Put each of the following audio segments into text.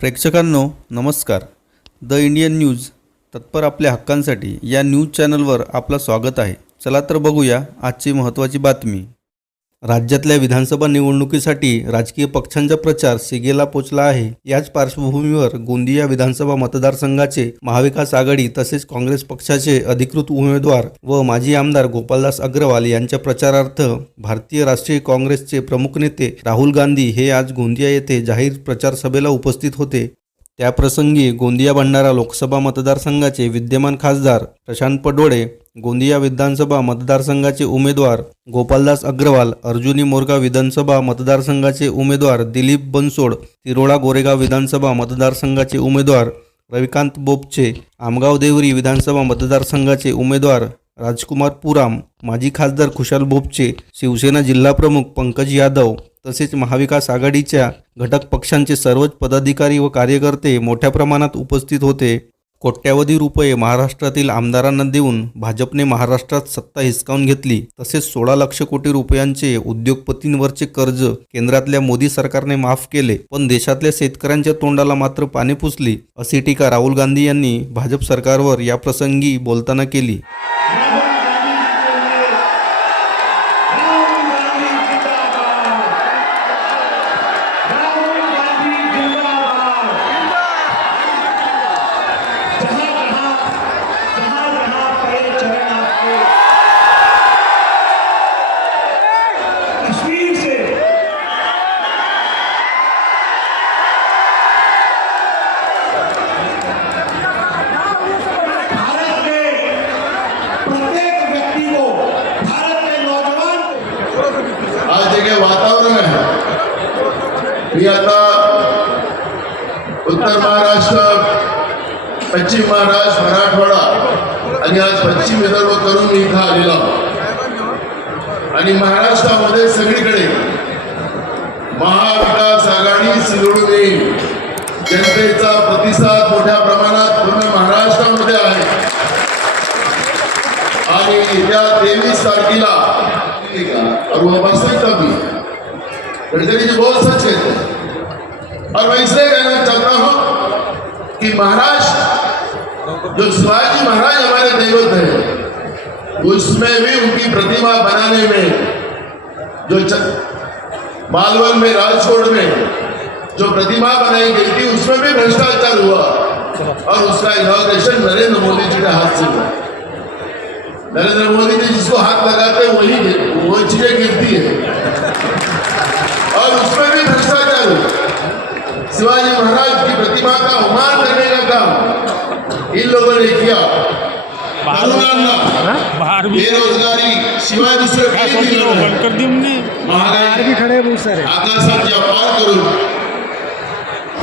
प्रेक्षकांनो नमस्कार. The Indian news तत्पर आपल्या हक्कांसाठी या न्यूज चॅनलवर आपलं स्वागत आहे. चला तर बघूया आजची महत्त्वाची बातमी. राज्यातल्या विधानसभा निवडणुकीसाठी राजकीय पक्षांचा प्रचार सिगेला पोचला आहे. याच पार्श्वभूमीवर गोंदिया विधानसभा मतदारसंघाचे महाविकास आघाडी तसेच काँग्रेस पक्षाचे अधिकृत उमेदवार व माजी आमदार गोपालदास अग्रवाल यांच्या प्रचारार्थ भारतीय राष्ट्रीय काँग्रेसचे प्रमुख नेते राहुल गांधी हे आज गोंदिया येथे जाहीर प्रचार सभेला उपस्थित होते. त्याप्रसंगी गोंदिया भंडारा लोकसभा मतदारसंघाचे विद्यमान खासदार प्रशांत पडोळे गोंदिया विधानसभा मतदारसंघाचे उमेदवार गोपालदास अग्रवाल अर्जुनी मोरगा विधानसभा मतदारसंघाचे उमेदवार दिलीप बनसोड तिरोडा गोरेगाव विधानसभा मतदारसंघाचे उमेदवार रविकांत बोपचे आमगाव देवरी विधानसभा मतदारसंघाचे उमेदवार राजकुमार पुराम माजी खासदार खुशाल बोपचे शिवसेना जिल्हाप्रमुख पंकज यादव तसेच महाविकास आघाडीच्या घटक पक्षांचे सर्वच पदाधिकारी व कार्यकर्ते मोठ्या प्रमाणात उपस्थित होते. कोट्यावधी रुपये महाराष्ट्रातील आमदारांना देऊन भाजपने महाराष्ट्रात सत्ता हिसकावून घेतली. तसेच सोळा लक्ष कोटी रुपयांचे उद्योगपतींवरचे कर्ज केंद्रातल्या मोदी सरकारने माफ केले पण देशातल्या शेतकऱ्यांच्या तोंडाला मात्र पाने पुसली अशी टीका राहुल गांधी यांनी भाजप सरकारवर याप्रसंगी बोलताना केली. जे काही वातावरण आहे. मी आता उत्तर महाराष्ट्र पश्चिम महाराष्ट्र मराठवाडा आणि आज पश्चिम विदर्भ करून मी इथं आलेलो आहोत. आणि महाराष्ट्रामध्ये सगळीकडे महाविकास आघाडी निवडून येईल जनतेचा प्रतिसाद मोठ्या प्रमाणात पूर्ण महाराष्ट्रामध्ये आहे. आणि त्या तेवीस तारखेला ठीक है, और वो वास्तविकता भी है जी बहुत सच्चे थे और मैं इसलिए कहना चाहता हूँ कि महाराष्ट्र जो शिवाजी महाराज हमारे दैवत है उसमें भी उनकी प्रतिमा बनाने में जो मालवन में राजकोट में जो प्रतिमा बनाई गई थी उसमें भी भ्रष्टाचार हुआ। और उसका इनॉग्रेशन नरेंद्र मोदी जी के हाथ से हुआ। नरेंद्र मोदी जी जिसको हाथ लगाते हैं वही वो चीज़ें गिरती है। और उसमें भी भ्रष्टाचार हुआ शिवाजी महाराज की प्रतिमा का अवमान करने का काम इन लोगों ने किया। भी बेरोजगारी शिवाय दुसरं काय काही दिलं सोडलं नाही. बंद कर महागाई खड़े हैं बहुत सारे। आकाशात व्यापार करून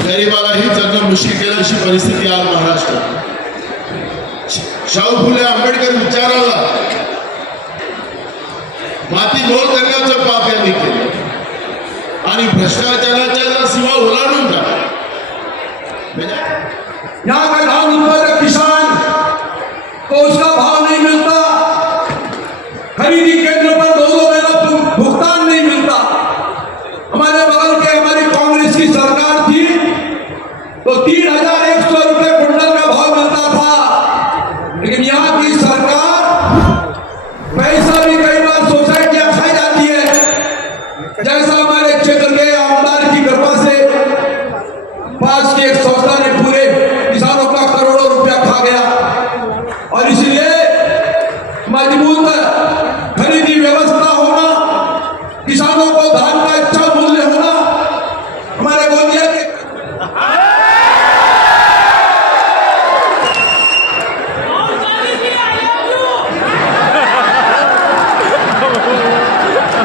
गरिबालाही जगणं मुश्किल केलं अशी परिस्थिती आज महाराष्ट्रात श- शाहू फुले आंबेडकर विचाराला. माती गोल करण्याचं पाप यांनी केलं. आणि भ्रष्टाचाराच्या सीमा ओलांडून टाकल्या.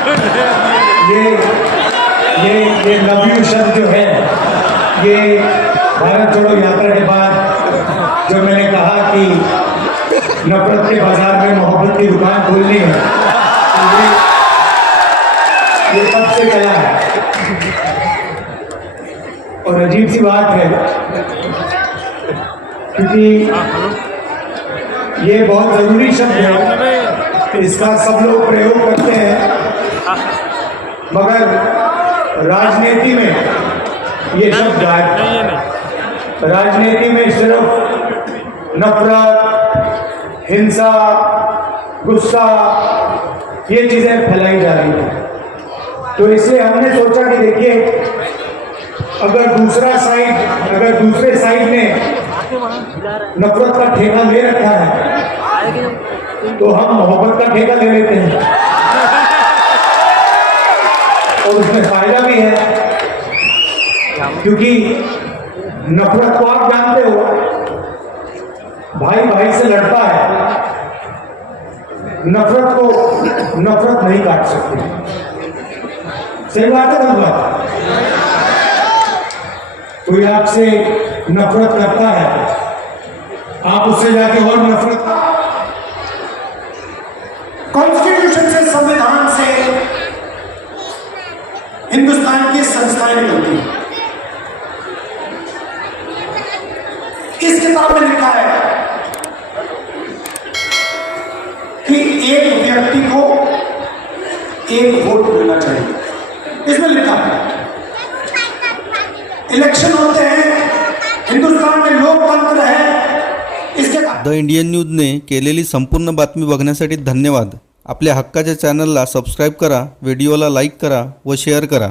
ये ये ये नवयु शब्द जो है, ये भारत जोड़ो यात्रा के बाद जो मैंने कहा कि नफरत के बाज़ार में मोहब्बत की दुकान खोलनी है, ये ये तब से चला है। और अजीब सी बात है, क्योंकि ये बहुत ज़रूरी शब्द है, इसका सब लोग प्रयोग करते हैं। मगर राजनीति में ये शब्द ये नहीं राजनीति में सिर्फ़ नफरत हिंसा गुस्सा ये चीज़ें फैलाई जा रही हैं। तो इसलिए हमने सोचा कि देखिए अगर दूसरा साइड अगर दूसरे साइड ने नफरत का ठेका ले रखा है तो हम मोहब्बत का ठेका ले लेते हैं। और उसमें फ़ायदा भी है। क्योंकि नफरत को आप जानते हो। भाई भाई से लड़ता है। नफरत को नफरत नहीं काट सकते। सही बात है गलत बात? कोई आपसे नफरत करता है, आप उससे जाके और नफरत हिंदुस्तान की संस्थाएँ बनती हैं। इस किताब में लिखा है कि एक व्यक्ति को एक वोट मिलना चाहिए। इसमें लिखा है, इलेक्शन होते हैं, हिंदुस्तान में लोकतंत्र है। द इंडियन न्यूजने केलेली संपूर्ण बातमी बघण्यासाठी धन्यवाद. आपल्या हक्काच्या चॅनलला सबस्क्राईब करा व्हिडिओला लाईक करा व शेअर करा.